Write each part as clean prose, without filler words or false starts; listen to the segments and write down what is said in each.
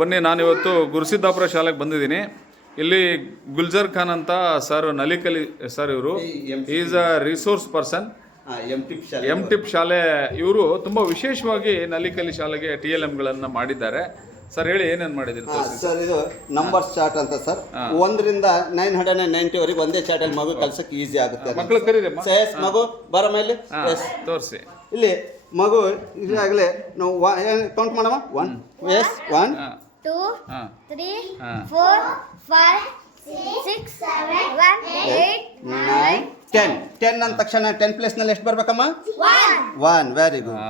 ಬನ್ನಿ, ನಾನಿವತ್ತು ಗುರುಸಿದ್ದಾಪುರ ಶಾಲೆಗೆ ಬಂದಿದ್ದೀನಿ. ಇಲ್ಲಿ ಗುಲ್ಜರ್ ಖಾನ್ ಅಂತ ಸರ್, ನಲಿಕಲಿ ಸರ್, ಇವರು is a resource person, M tip ಶಾಲೆ. ಇವರು ತುಂಬ ವಿಶೇಷವಾಗಿ ನಲಿಕಲಿ ಶಾಲೆಗೆ TLMಗಳನ್ನು ಮಾಡಿದ್ದಾರೆ. ಸರ್ ಹೇಳಿ, ಏನೇನು ಮಾಡಿದ್ದೀರಿ? ಸರ್ ಇದು ನಂಬರ್ ಚಾರ್ಟ್ ಅಂತ ಸರ್, 1 ರಿಂದ 990 ವರೆಗೆ ಒಂದೇ ಚಾರ್ಟಲ್ಲಿ ಮಗು ಕಲ್ಸಕ್ಕೆ ಈಸಿ ಆಗುತ್ತೆ. ಮಕ್ಕಳು ಕರೀರಿ ಮಗು ಬರ ಮೇಲೆ ತೋರಿಸಿ. ಇಲ್ಲಿ ಮಗು ಈಗಾಗಲೇ ನಾವು ಕೌಂಟ್ ಮಾಡಮ್ಮ. 1 1 2 3 4 5 6 7 8 9 10 ಅಂದ ತಕ್ಷಣ 10 ಪ್ಲೇಸ್ ನಲ್ಲಿ ಎಷ್ಟು ಬರ್ಬೇಕಮ್ಮ? 1. Very good.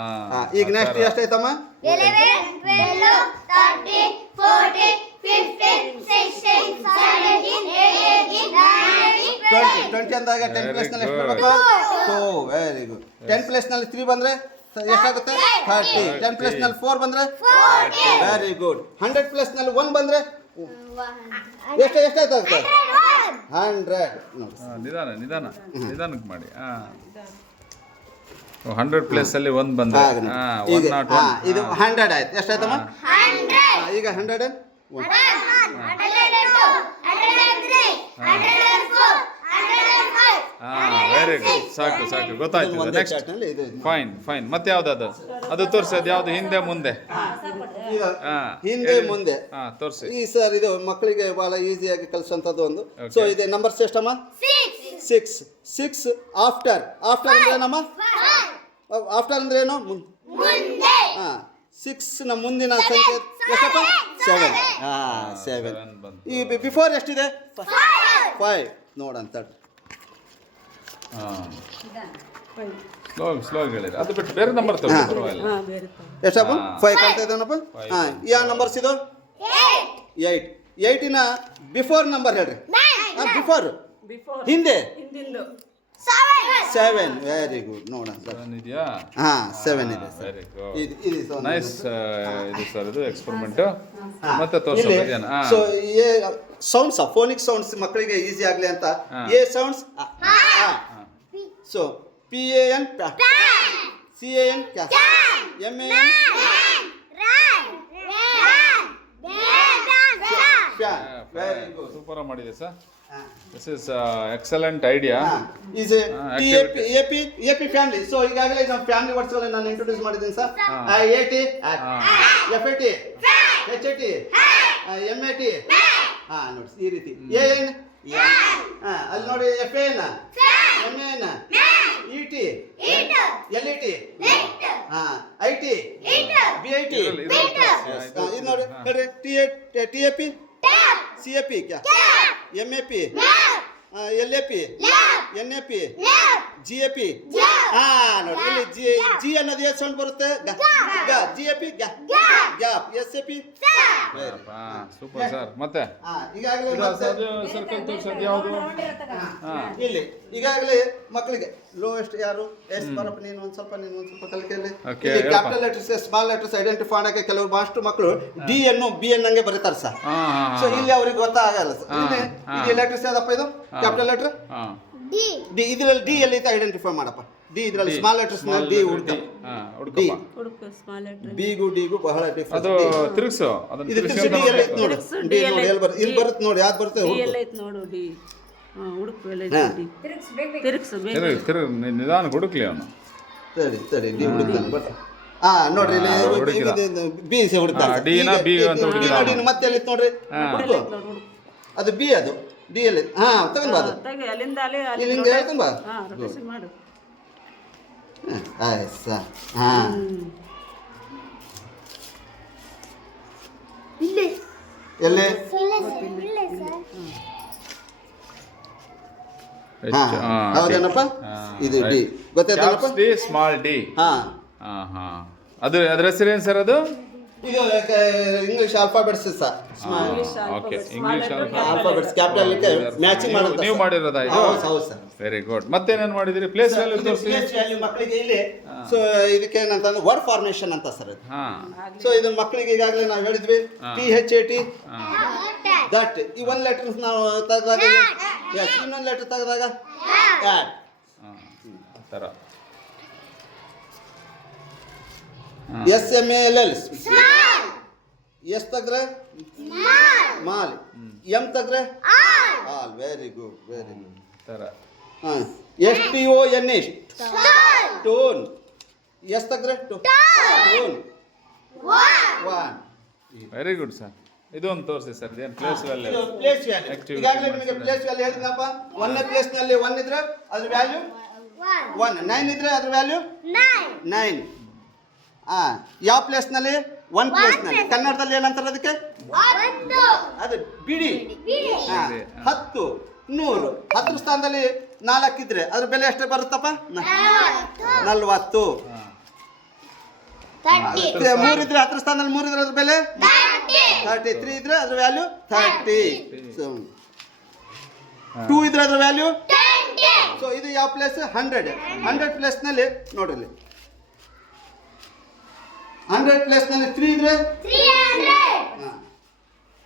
ಈಗ ನೆಕ್ಸ್ಟ್ ಎಷ್ಟಾಯ್ತಮ್ಮ? 11 12 13 14 15 16 17 18 20 ಅಂದಾಗ 10 ಪ್ಲೇಸ್ ನಲ್ಲಿ ಎಷ್ಟು ಬರ್ಬೇಕು? 2. Very good. 10 ಪ್ಲೇಸ್ ನಲ್ಲಿ 3 ಬಂದ್ರೆ ಎಷ್ಟಾಗುತ್ತೆ? 30. 10 ಪ್ಲೇಸ್ ನಲ್ಲಿ 4 ಬಂದ್ರೆ 40. Very good. 100 ಪ್ಲೇಸ್ ನಲ್ಲಿ 1 ಬಂದ್ರೆ ಎಷ್ಟಾಗುತ್ತೆ? 100. ನಿಧಾನಕ್ಕೆ ಮಾಡಿ. 100 ಪ್ಲೇಸ್ ಅಲ್ಲಿ 1 ಬಂದ್ರೆ ಇದು 100 ಆಯ್ತು. ಎಷ್ಟಾಯ್ತಮ್ಮ? ಈಗ 100 ವೆರಿ ಗುಡ್. ಸಾಕು ಗೊತ್ತಾಯ್ತು. Next fine. ಮತ್ತೆ ಯಾವ್ದು? ಅದು ತೋರಿಸಿ. ಅದು ಯಾವ್ದು? ಹಿಂದೆ ಮುಂದೆ ಮುಂದೆ ತೋರಿಸಿ. ಈ ಸರ್ ಇದು ಮಕ್ಕಳಿಗೆ ಬಹಳ ಈಸಿಯಾಗಿ ಕಲಿಸುವಂಥದ್ದು ಒಂದು. ಸೊ ಇದೆ ನಂಬರ್ಸ್ ಎಷ್ಟಮ್ಮ? 6. ಆಫ್ಟರ್ ಅಂದ್ರೆ ಏನಮ್ಮ? ಆಫ್ಟರ್ ಅಂದ್ರೆ ಏನು? 6 ನ ಮುಂದಿನ ಸಂಖ್ಯೆ ಎಷ್ಟಪ್ಪ? 7. ಈ ಬಿಫೋರ್ ಎಷ್ಟಿದೆ? 5. ನೋಡಂತ ಸ್ಲೋ ಹೇಳಿರಿ. ಅದು ಬಿಟ್ಟು ಬೇರೆ ನಂಬರ್ ತಗೊಳ್ಳಿ, ಪರವಾಗಿಲ್ಲ. ಎಷ್ಟಪ್ಪ? 5 ಕಲ್ತಾ ಇದ್ದಾನಪ್ಪ. ಯಾವ ನಂಬರ್ಸ್ ಇದು? 8 ನ ಬಿಫೋರ್ ನಂಬರ್ ಹೇಳ್ರಿ. ಬಿಫೋರ್ ಹಿಂದೆ 7. Very good. ನೋಡೋಣ ಸರ್. 7 ಇದೆಯಾ? 7 ಇದೆ. Very good. ನೈಸ್. ಇದು ಸರ್, ಇದು ಎಕ್ಸ್ಪೆರಿಮೆಂಟ್. ಮತ್ತೆ ತೋರಿಸಿ. ಸೊ ಸೌಂಡ್ಸ್, ಫೋನಿಕ್ ಸೌಂಡ್ಸ್ ಮಕ್ಕಳಿಗೆ ಈಸಿ ಆಗಲಿ ಅಂತ. A sounds. So PAN CAN MAN super ಮಾಡಿದೆ sir. This is excellent idea. Is AP family. So ಈಗಾಗಲೇ ನಾವು ಫ್ಯಾಮಿಲಿ ವರ್ಡ್ಸ್ಗಳನ್ನ ನಾನು ಇಂಟ್ರೊಡ್ಯೂಸ್ ಮಾಡಿದ್ದೀನಿ sir. AT FAT HAT MAT. ನೋಡಿ ಈ ರೀತಿ. AN ಅಲ್ಲಿ ನೋಡಿ FAN MAN ET LET IT BIT. ಇದು ನೋಡಿ TAP CAP MAP LAP NAP GAP. ನೋಡಿ ಇಲ್ಲಿ G ಅನ್ನೋದು ಎಷ್ಟು ಸೌಂಡ್ ಬರುತ್ತೆ? GAP gap. SAP. Super sir. ಮತ್ತೆ ಈಗಾಗಲೇ ಸರ್ಕಲ್ ತೋರಿಸೋದು ಯಾವುದು? ಇಲ್ಲಿ ಈಗಾಗಲೇ ಮಕ್ಕಳಿಗೆ ಲೋಯೆಸ್ಟ್ ಯಾರು? ಎಸ್ ಬರಪ್ಪ, ನೀನು ಒಂದ್ ಸ್ವಲ್ಪ ಕಲಿಕೆಯಲ್ಲಿ capital letters, small letters identify ಮಾಡಕ್ಕೆ ಕೆಲವರು ಮಾಸ್ಟರ್ ಮಕ್ಕಳು D ಅನ್ನು B ಅನ್ನಂಗೆ ಬರೀತಾರೆ ಸರ್. ಸೊ ಇಲ್ಲಿ ಅವ್ರಿಗೆ ಗೊತ್ತಾಗಲ್ಲ ಸರ್. ಇಲ್ಲಿ ಲೆಟರ್ಸ್ ಯಾವ್ದಪ್ಪ? ಇದು ಕ್ಯಾಪಿಟಲ್ ಲೆಟರ್ D. ಇದರಲ್ಲಿ D ಎಲ್ಲಿ ಐಡೆಂಟಿಫೈ ಮಾಡಪ್ಪ. D ಇದರಲ್ಲಿ ಸ್ಮಾಲ್ ಲೆಟರ್ಸ್ ನಲ್ಲಿ D ಹುಡುಕ. B ಗೂ D ಗೂ ಬಹಳ ಡಿಫರೆನ್ಸ್. ಅದು ತಿರುಗಿಸು. ಇದು ತಿರುಗಿಸಿ D ಎಲ್ಲಿ ಐತೆ ನೋಡಿ. D ನೋಡಿ ಇಲ್ಲಿ ಬರುತ್ತೆ ನೋಡಿ. ಯಾವ್ದು ಬರುತ್ತೆ? ನೋಡು D. ನಿಧಾನ ಹುಡುಕ್ಲಿ ಅವನು. ಸರಿ D ಹುಡುಕ್ತಾನೆ. ಬಟ್ ನೋಡ್ರಿ ಇಲ್ಲಿ B ಸೆ ಹುಡುಕ್ತಾನೆ. D ನ B ಅಂತ ಹುಡುಕಿದ. ನೋಡಿ ಮತ್ತೆ ಎಲ್ಲಿ ನೋಡ್ರಿ. ಅದು B, ಅದು D ಎಲ್ಲಿ? ತಗೊಂಡ್ ಬಾ. ಅದು ಇಲ್ಲಿ ಹಿಂಗೆ ಹೇಳ್ಕೊಂಡ್ ಬಾ. ಸರ್ ಎಲ್ಲಿ? ಹೌದೇನಪ್ಪ? ಇದು D ಗೊತ್ತಾಯ್ತೇನಪ್ಪ? Small D. ಅದು ಅದ್ರ ಹೆಸರು ಏನು ಸರ್? ಅದು ಇದು English alphabets sir. Okay, English alphabets capital matching ಮಾಡೋದು ನೀವು ಮಾಡಿರೋದಾ ಇದು? ಹೌದು ಸರ್. Very good. ಮತ್ತೇನೇನು ಮಾಡಿದಿರಿ? ಪ್ಲೇಸ್ ವ್ಯಾಲ್ಯೂ ತೋರಿಸಿ. ಪ್ಲೇಸ್ ವ್ಯಾಲ್ಯೂ ಮಕ್ಕಳಿಗೆ ಇಲ್ಲಿ. ಸೊ ಇದಕ್ಕೆ ಏನಂತಂದ್ರೆ ವರ್ಡ್ ಫಾರ್ಮೇಷನ್ ಅಂತ ಸರ್. ಸೊ ಇದನ್ನ ಮಕ್ಕಳಿಗೆ ಈಗಾಗಲೇ ನಾವು ಹೇಳಿದ್ವಿ. THAT that. ಈ ಒಂದು ಲೆಟರ್ಸ್ ನಾವು ತೆಗೆದಾಗ, ಇನ್ನೊಂದು ಲೆಟರ್ ತೆಗೆದಾಗ ಥರ SMALL ಎಸ್ ತೆಗ್ದ್ರೆ ಮಾಲ್, ಎಂ ತೆಗ್ದ್ರೆ all. Very good, very good. ಥರ ಹಾಂ, STON ಟೋನ್. ಎಸ್ ತೆಗ್ದ್ರೆ tone. One. Very good sir. ಇದೊಂದು ತೋರಿಸಿ ಸರ್, ಇದೇನು ಪ್ಲೇಸ್ ವ್ಯಾಲ್ಯೂ. ಪ್ಲೇಸ್ ವ್ಯಾಲ್ಯೂ ಈಗಾಗಲೇ ನಿಮಗೆ ಪ್ಲೇಸ್ ವ್ಯಾಲ್ಯೂ ಹೇಳಿದ್ನಪ್ಪ. 1ನೇ ಪ್ಲೇಸ್ನಲ್ಲಿ 1 ಇದ್ರೆ ಅದ್ರ ವ್ಯಾಲ್ಯೂ 1, 9 ಇದ್ರೆ ಅದ್ರ ವ್ಯಾಲ್ಯೂ 9. ಯಾವ ಪ್ಲೇಸ್ನಲ್ಲಿ? 1 ಪ್ಲೇಸ್ನಲ್ಲಿ. ಕನ್ನಡದಲ್ಲಿ ಏನಂತಾರೆ ಅದಕ್ಕೆ? ಅದು ಬಿಡಿ. 10, 100. 10 ಸ್ಥಾನದಲ್ಲಿ 4 ಇದ್ರೆ ಅದ್ರ ಬೆಲೆ ಎಷ್ಟು ಬರುತ್ತಪ್ಪ? 40. 3 ಇದ್ರೆ 10 ಸ್ಥಾನದಲ್ಲಿ 3 ಇದ್ರೆ ಅದ್ರ ಬೆಲೆ 33 ಇದ್ರೆ ಅದ್ರ ವ್ಯಾಲ್ಯೂ 30. 2 ಇದ್ರೆ ಅದ್ರ ವ್ಯಾಲ್ಯೂ. ಸೊ ಇದು ಯಾವ ಪ್ಲೇಸ್? 100 ಪ್ಲೇಸ್ನಲ್ಲಿ ನೋಡಿಲ್ಲಿ. 100 ಪ್ಲೇಸ್ನಲ್ಲಿ 3 ಇದ್ರೆ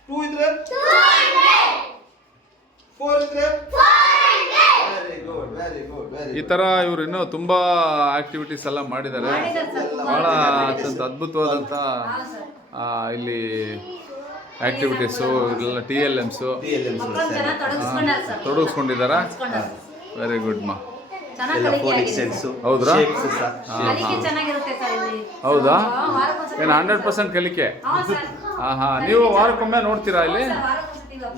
2 ಇದ್ರೆ 4 ಇದ್ರೆ. Very good, very good, very ಈ ಥರ ಇವರು ಇನ್ನೂ ತುಂಬ ಆಕ್ಟಿವಿಟೀಸ್ ಎಲ್ಲ ಮಾಡಿದ್ದಾರೆ. ಭಾಳ ಅತ್ಯಂತ ಅದ್ಭುತವಾದಂಥ ಇಲ್ಲಿ ಆಕ್ಟಿವಿಟೀಸು ಇಲ್ಲ TLMಸು ತೊಡಗಿಸ್ಕೊಂಡಿದ್ದಾರಾ? ವೆರಿ ಗುಡ್ ಮಾ. ಹೌದ್ರಾ? ಹೌದಾ? ಏನು 100% ಕಲಿಕೆ? ನೀವು ವಾರಕ್ಕೊಮ್ಮೆ ನೋಡ್ತೀರಾ ಇಲ್ಲಿ?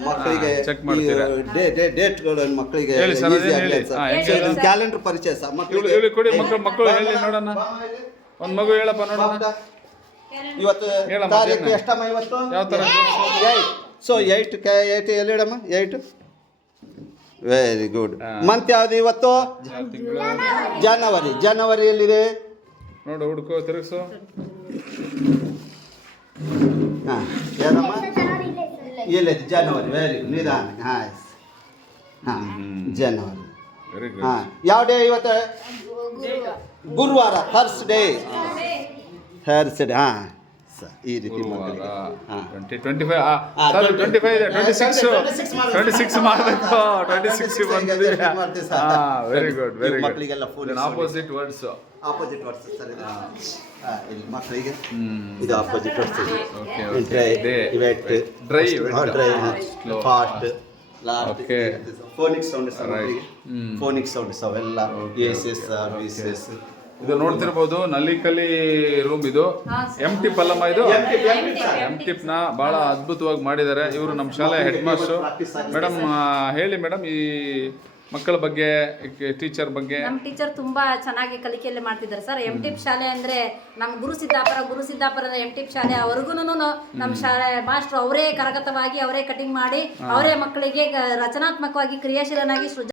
ಮಕ್ಕಳಿಗೆ ಚೆಕ್ ಮಾಡ್ತೀರಾ? ಡೇಟ್ಗಳನ್ನು ಮಕ್ಕಳಿಗೆ ಹೇಳಿ ಸರ್, ಅದೇನು ಹೇಳಿ. ಕ್ಯಾಲೆಂಡರ್ ಪರಿಚಯ ಸರ್ ಮಕ್ಕಳಿಗೆ. ಹೇಳಿ ಕೊಡಿ, ಮಕ್ಕಳು ಹೇಳಿ ನೋಡೋಣ. ಒಂದು ಮಗು ಹೇಳಪ್ಪ ನೋಡೋಣ. ಇವತ್ತು ಹೇಳಮ್ಮ, ತಾರೀಕು ಎಷ್ಟಮ್ಮ ಇವತ್ತು? ಯಾವ ಥರ? 8. ಸೊ 8 ಎಲ್ಲಿಡಮ್ಮ? 8. Very good. ಮಂತ್ ಯಾವುದು ಇವತ್ತು? ಜನವರಿ ಎಲ್ಲಿದೆ? ನೋಡು, ಹುಡುಕೋ, ತಿರುಗಿಸು. ಹಾಂ, ಏನಮ್ಮ? ಎಲ್ಲಿದೆ? ಜನವರಿ. Very good. ನಿಧಾನ. ಹಾಂ, ಜನವರಿ. Very good. ಹಾಂ, ಯಾವ ಡೇ ಇವತ್ತು? ಗುರುವಾರ. ಥರ್ಸ್ಡೇ. ಹಾಂ, ಈ ರೀತಿ ಮಕ್ಕಳಿಗೆ. ಹಾಂ, 25 ಇದೆ. 26 ಮಾಡಬೇಕು. 26 ಬಂದಿದೆ. Very good, very good. ಮಕ್ಕಳಿಗೆಲ್ಲ ಫುಲ್ ಆಪೋಸಿಟ್ ವರ್ಡ್ಸ್ ಸರ್ ಇದು. ಇಲ್ಲಿ ಮಕ್ಕಳಿಗೆ ಇದು opposite words. Dry, fast, okay. Phonic sounds ಮಕ್ಕಳಿಗೆ. ಫೋನಿಕ್ ಸೌಂಡ್ಸ್ ಅವೆಲ್ಲ ಎಸ್ ವಿಸ್. ಇದು ನೋಡ್ತಿರ್ಬೋದು, ನಲ್ಲಿಕಲಿ ರೂಮ್. ಇದು MTIP ಅಲ್ಲಮ್ಮ? ಇದು MTIP ನ ಬಹಳ ಅದ್ಭುತವಾಗಿ ಮಾಡಿದ್ದಾರೆ ಇವರು. ನಮ್ಮ ಶಾಲೆ ಹೆಡ್ ಮಾಸ್ಟರ್ ಮೇಡಮ್. ಹೇಳಿ ಮೇಡಮ್, ಈ ಮಕ್ಕಳ ಬಗ್ಗೆ, ಟೀಚರ್ ಬಗ್ಗೆ. ನಮ್ಮ ಟೀಚರ್ ತುಂಬಾ ಚೆನ್ನಾಗಿ ಕಲಿಕೆಯಲ್ಲಿ ಮಾಡ್ತಿದ್ದಾರೆ ಸರ್. MTIP ಶಾಲೆ ಅಂದ್ರೆ ನಮ್ಮ ಗುರುಸಿದ್ದಾಪುರದ MTIP ಶಾಲೆ ಅವ್ರಿಗೂ ನಮ್ಮ ಶಾಲೆ ಮಾಸ್ಟರ್ ಅವರೇ ಕರಗತವಾಗಿ ಅವರೇ ಕಟಿಂಗ್ ಮಾಡಿ ಅವರೇ ಮಕ್ಕಳಿಗೆ ರಚನಾತ್ಮಕವಾಗಿ ಕ್ರಿಯಾಶೀಲನಾಗಿ